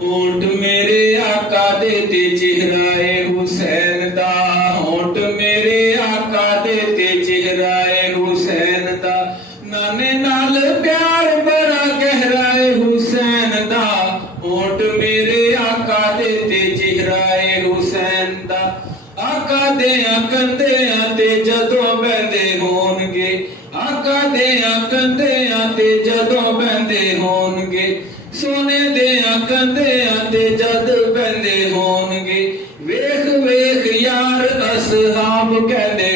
होंठ मेरे आका दे ते चेहराए हुसैन दा, होंठ मेरे आका दे ते चेहराए हुसैन दा, नाने नाल प्यार बड़ा गहराए हुसैन दा, होंठ मेरे आका दे ते चेहराए हुसैन दा। आका देयां कंधियां ते जदों बहंदे होणगे, आका देयां कंधियां ते जदों बहंदे होणगे, सोने देयां कंधियां ते जद बहंदे होणगे, वेख वेख यार असहाब कहंदे